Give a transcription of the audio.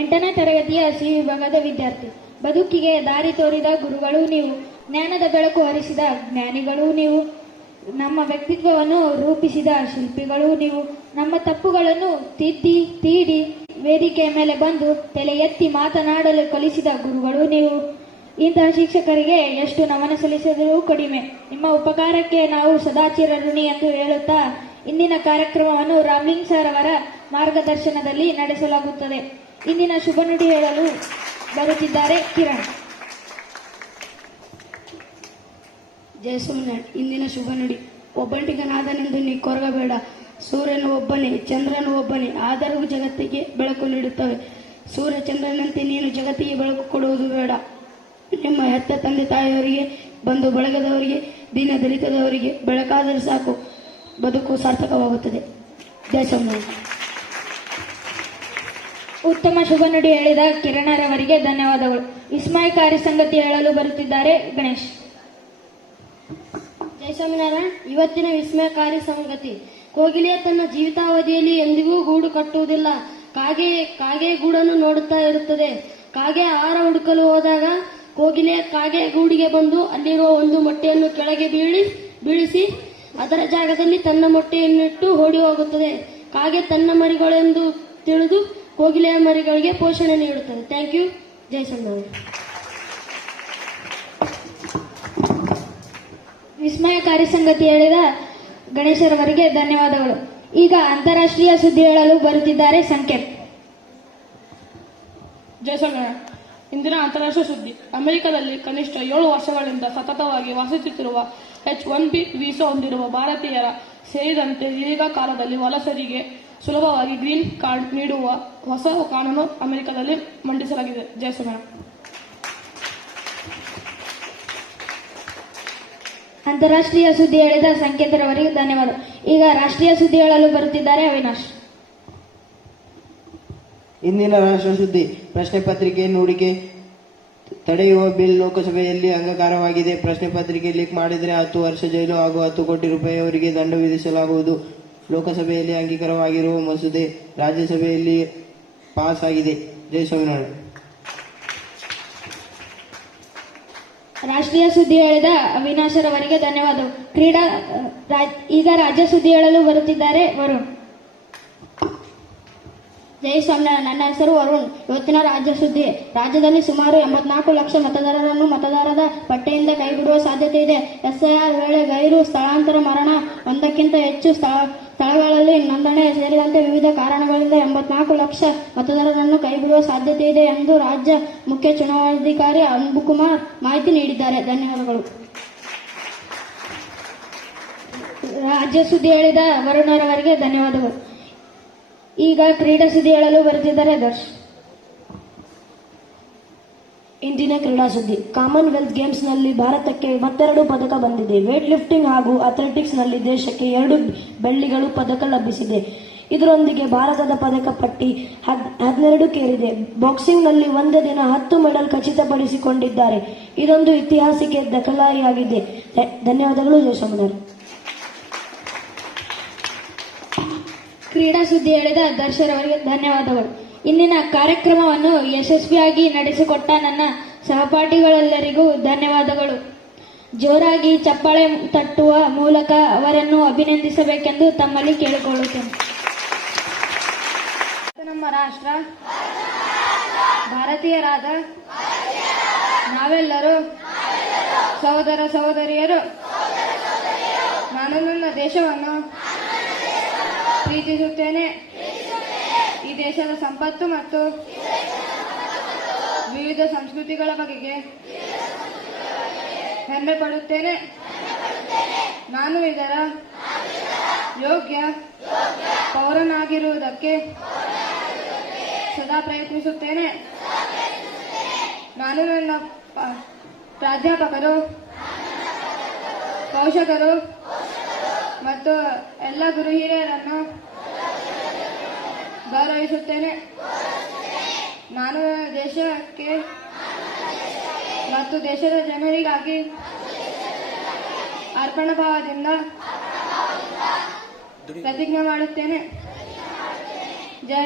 8ನೇ ತರಗತಿಯ ಸಿ ವಿಭಾಗದ ವಿದ್ಯಾರ್ಥಿ. ಬದುಕಿಗೆ ದಾರಿ ತೋರಿದ ಗುರುಗಳು ನೀವು, ಜ್ಞಾನದ ಬೆಳಕು ಹರಿಸಿದ ಜ್ಞಾನಿಗಳು ನೀವು, ನಮ್ಮ ವ್ಯಕ್ತಿತ್ವವನ್ನು ರೂಪಿಸಿದ ಶಿಲ್ಪಿಗಳು ನೀವು, ನಮ್ಮ ತಪ್ಪುಗಳನ್ನು ತಿದ್ದಿ ತೀಡಿ ವೇದಿಕೆಯ ಮೇಲೆ ಬಂದು ತಲೆ ಎತ್ತಿ ಮಾತನಾಡಲು ಕಲಿಸಿದ ಗುರುಗಳು ನೀವು. ಇಂತಹ ಶಿಕ್ಷಕರಿಗೆ ಎಷ್ಟು ನಮನ ಸಲ್ಲಿಸಿದರೂ ಕಡಿಮೆ. ನಿಮ್ಮ ಉಪಕಾರಕ್ಕೆ ನಾವು ಸದಾ ಚಿರಋಣಿ ಎಂದು ಹೇಳುತ್ತಾ ಇಂದಿನ ಕಾರ್ಯಕ್ರಮವನ್ನು ರಾಮ್ಲಿಂಗ್ ಸರ್ ಅವರ ಮಾರ್ಗದರ್ಶನದಲ್ಲಿ ನಡೆಸಲಾಗುತ್ತದೆ. ಇಂದಿನ ಶುಭ ನುಡಿ ಹೇಳಲು ಬರುತ್ತಿದ್ದಾರೆ ಕಿರಣ್. ಜಯ ಸೋಮನಾಥ್. ಇಂದಿನ ಶುಭ ನುಡಿ. ಒಬ್ಬಂಟಿಗನಾದನೆಂದು ನೀ ಕೊರಗಬೇಡ, ಸೂರ್ಯನು ಒಬ್ಬನೇ, ಚಂದ್ರನು ಒಬ್ಬನೇ, ಆದರೂ ಜಗತ್ತಿಗೆ ಬೆಳಕು ನೀಡುತ್ತವೆ. ಸೂರ್ಯ ಚಂದ್ರನಂತೆ ನೀನು ಜಗತ್ತಿಗೆ ಬೆಳಕು ಕೊಡುವುದು ಬೇಡ. ನಿಮ್ಮ ಹೆತ್ತ ತಂದೆ ತಾಯಿಯವರಿಗೆ, ಬಂಧು ಬಳಗದವರಿಗೆ, ದೀನ ದಲಿತದವರಿಗೆ ಬೆಳಕಾದರೆ ಸಾಕು, ಬದುಕು ಸಾರ್ಥಕವಾಗುತ್ತದೆ. ಜಯ ಸೋಮನಾಥ್. ಉತ್ತಮ ಶುಭ ನುಡಿ ಹೇಳಿದ ಕಿರಣರವರಿಗೆ ಧನ್ಯವಾದಗಳು. ವಿಸ್ಮಯಕಾರಿ ಸಂಗತಿ ಹೇಳಲು ಬರುತ್ತಿದ್ದಾರೆ ಗಣೇಶ್. ಜಯ ಸ್ವಾಮಿನಾರಾಯಣ್. ಇವತ್ತಿನ ವಿಸ್ಮಯಕಾರಿ ಸಂಗತಿ. ಕೋಗಿಲೆ ತನ್ನ ಜೀವಿತಾವಧಿಯಲ್ಲಿ ಎಂದಿಗೂ ಗೂಡು ಕಟ್ಟುವುದಿಲ್ಲ. ಕಾಗೆ ಗೂಡನ್ನು ನೋಡುತ್ತಾ ಇರುತ್ತದೆ. ಕಾಗೆ ಆಹಾರ ಹುಡುಕಲು ಹೋದಾಗ ಕೋಗಿಲೆ ಕಾಗೆ ಗೂಡಿಗೆ ಬಂದು ಅಲ್ಲಿರುವ ಒಂದು ಮೊಟ್ಟೆಯನ್ನು ಕೆಳಗೆ ಬೀಳಿಸಿ ಅದರ ಜಾಗದಲ್ಲಿ ತನ್ನ ಮೊಟ್ಟೆಯನ್ನಿಟ್ಟು ಓಡಿ ಹೋಗುತ್ತದೆ. ಕಾಗೆ ತನ್ನ ಮರಿಗಳೆಂದು ತಿಳಿದು ಕೋಗಿಲೆಯ ಮರಿಗಳಿಗೆ ಪೋಷಣೆ ನೀಡುತ್ತದೆ. Thank you. ಜಯ ಸ್ವಾಮಿನಾರಾಯಣ್. ವಿಸ್ಮಯಕಾರಿ ಸಂಗತಿ ಹೇಳಿದ ಗಣೇಶರವರಿಗೆ ಧನ್ಯವಾದಗಳು. ಈಗ ಅಂತಾರಾಷ್ಟ್ರೀಯ ಸುದ್ದಿ ಹೇಳಲು ಬರುತ್ತಿದ್ದಾರೆ ಸಂಕೇತ್. ಜಯ ಸ್ವಾಮಿನಾರಾಯಣ್. ಇಂದಿನ ಅಂತಾರಾಷ್ಟ್ರೀಯ ಸುದ್ದಿ. ಅಮೆರಿಕದಲ್ಲಿ ಕನಿಷ್ಠ 7 ವರ್ಷಗಳಿಂದ ಸತತವಾಗಿ ವಾಸಿಸುತ್ತಿರುವ H-1B ವೀಸಾ ಹೊಂದಿರುವ ಭಾರತೀಯರ ಸೇರಿದಂತೆ ದೀರ್ಘಕಾಲದಲ್ಲಿ ವಲಸಿಗರಿಗೆ ಸುಲಭವಾಗಿ ಗ್ರೀನ್ ಕಾರ್ಡ್ ನೀಡುವ ಹೊಸ ಕಾನೂನು ಅಮೆರಿಕದಲ್ಲಿ ಮಂಡಿಸಲಾಗಿದೆ. ಜಯ ಸ್ವಾಮಿನಾರಾಯಣ್. ಅಂತಾರಾಷ್ಟ್ರೀಯ ಸುದ್ದಿ ಹೇಳಿದ ಸಂಕೇತರವರಿಗೆ ಧನ್ಯವಾದ. ಈಗ ರಾಷ್ಟ್ರೀಯ ಸುದ್ದಿ ಹೇಳಲು ಬರುತ್ತಿದ್ದಾರೆ ಅವಿನಾಶ್. ಇಂದಿನ ರಾಷ್ಟ್ರ ಸುದ್ದಿ. ಪ್ರಶ್ನೆ ಪತ್ರಿಕೆ ನೀಡಿಕೆ ತಡೆಯುವ ಬಿಲ್ ಲೋಕಸಭೆಯಲ್ಲಿ ಅಂಗೀಕಾರವಾಗಿದೆ. ಪ್ರಶ್ನೆ ಪತ್ರಿಕೆ ಲೀಕ್ ಮಾಡಿದರೆ 10 ವರ್ಷ ಜೈಲು ಹಾಗೂ 10 ಕೋಟಿ ರೂಪಾಯಿವರೆಗೆ ದಂಡ ವಿಧಿಸಲಾಗುವುದು. ಲೋಕಸಭೆಯಲ್ಲಿ ಅಂಗೀಕಾರವಾಗಿರುವ ಮಸೂದೆ ರಾಜ್ಯಸಭೆಯಲ್ಲಿ ಪಾಸ್ ಆಗಿದೆ. ಜಯ ಸ್ವಾಮಿನಾರಾಯಣ್. ರಾಷ್ಟ್ರೀಯ ಸುದ್ದಿ ಹೇಳಿದ ಅವಿನಾಶರವರಿಗೆ ಧನ್ಯವಾದಗಳು. ಈಗ ರಾಜ್ಯ ಸುದ್ದಿ ಹೇಳಲು ಬರುತ್ತಿದ್ದಾರೆ ವರುಣ್. ಜೈ ಸ್ವಾಮಿನಾರಾಯಣ್. ನನ್ನ ಹೆಸರು ವರುಣ್. ಇವತ್ತಿನ ರಾಜ್ಯ ಸುದ್ದಿ. ರಾಜ್ಯದಲ್ಲಿ ಸುಮಾರು 84 ಲಕ್ಷ ಮತದಾರರನ್ನು ಮತದಾರರ ಪಟ್ಟಿಯಿಂದ ಕೈಬಿಡುವ ಸಾಧ್ಯತೆ ಇದೆ. ಎಸ್ಐಆರ್ ವೇಳೆ ಗೈರು ಸ್ಥಳಾಂತರ ಮರಣ, 1ಕ್ಕಿಂತ ಹೆಚ್ಚು ಸ್ಥಳಗಳಲ್ಲಿ ನೋಂದಣಿ ಸೇರಿದಂತೆ ವಿವಿಧ ಕಾರಣಗಳಿಂದ 84 ಲಕ್ಷ ಮತದಾರರನ್ನು ಕೈಬಿಡುವ ಸಾಧ್ಯತೆ ಇದೆ ಎಂದು ರಾಜ್ಯ ಮುಖ್ಯ ಚುನಾವಣಾಧಿಕಾರಿ ಅಂಬುಕುಮಾರ್ ಮಾಹಿತಿ ನೀಡಿದ್ದಾರೆ. ಧನ್ಯವಾದಗಳು. ರಾಜ್ಯ ಸುದ್ದಿ ಹೇಳಿದ ವರುಣರವರಿಗೆ ಧನ್ಯವಾದಗಳು. ಈಗ ಕ್ರೀಡಾ ಸುದ್ದಿ ಹೇಳಲು ಬರುತ್ತಿದ್ದಾರೆ ದರ್ಶ್. ಇಂದಿನ ಕ್ರೀಡಾ ಸುದ್ದಿ. ಕಾಮನ್ವೆಲ್ತ್ ಗೇಮ್ಸ್ನಲ್ಲಿ ಭಾರತಕ್ಕೆ 22 ಪದಕ ಬಂದಿದೆ. ವೇಟ್ ಲಿಫ್ಟಿಂಗ್ ಹಾಗೂ ಅಥ್ಲೆಟಿಕ್ಸ್ನಲ್ಲಿ ದೇಶಕ್ಕೆ 2 ಬೆಳ್ಳಿಗಳು ಪದಕ ಲಭಿಸಿದೆ. ಇದರೊಂದಿಗೆ ಭಾರತದ ಪದಕ ಪಟ್ಟಿ 12ಕ್ಕೇರಿದೆ. ಬಾಕ್ಸಿಂಗ್ನಲ್ಲಿ ಒಂದೇ ದಿನ 10 ಮೆಡಲ್ ಖಚಿತಪಡಿಸಿಕೊಂಡಿದ್ದಾರೆ. ಇದೊಂದು ಇತಿಹಾಸಕ್ಕೆ ದಾಖಲೆಯಾಗಿದೆ. ಧನ್ಯವಾದಗಳು. ಜಯ ಸ್ವಾಮಿನಾರಾಯಣ್. ಕ್ರೀಡಾ ಸುದ್ದಿ ಹೇಳಿದ ದರ್ಶರವರಿಗೆ ಧನ್ಯವಾದಗಳು. ಇಂದಿನ ಕಾರ್ಯಕ್ರಮವನ್ನು ಯಶಸ್ವಿಯಾಗಿ ನಡೆಸಿಕೊಟ್ಟ ನನ್ನ ಸಹಪಾಠಿಗಳೆಲ್ಲರಿಗೂ ಧನ್ಯವಾದಗಳು. ಜೋರಾಗಿ ಚಪ್ಪಾಳೆ ತಟ್ಟುವ ಮೂಲಕ ಅವರನ್ನು ಅಭಿನಂದಿಸಬೇಕೆಂದು ತಮ್ಮಲ್ಲಿ ಕೇಳಿಕೊಳ್ಳುತ್ತೇನೆ. ನಮ್ಮ ರಾಷ್ಟ್ರ ಭಾರತೀಯರಾದ ನಾವೆಲ್ಲರೂ ಸಹೋದರ ಸಹೋದರಿಯರು. ನಾನು ನನ್ನ ದೇಶವನ್ನು ಪ್ರೀತಿಸುತ್ತೇನೆ. ಈ ದೇಶದ ಸಂಪತ್ತು ಮತ್ತು ವಿವಿಧ ಸಂಸ್ಕೃತಿಗಳ ಬಗೆಗೆ ಹೆಮ್ಮೆ ಪಡುತ್ತೇನೆ. ನಾನು ಇದರ ಯೋಗ್ಯ ಪೌರನಾಗಿರುವುದಕ್ಕೆ ಸದಾ ಪ್ರಯತ್ನಿಸುತ್ತೇನೆ. ನಾನು ನನ್ನ ಪ್ರಾಧ್ಯಾಪಕರು, ಪೋಷಕರು ಮತ್ತು ಎಲ್ಲ ಗುರು ಹಿರಿಯರನ್ನು ಗೌರವಿಸುತ್ತೇನೆ. ನಾನು ದೇಶಕ್ಕೆ ಮತ್ತು ದೇಶದ ಜನರಿಗಾಗಿ ಅರ್ಪಣಾ ಭಾವದಿಂದ ಪ್ರತಿಜ್ಞೆ ಮಾಡುತ್ತೇನೆ. ಜೈ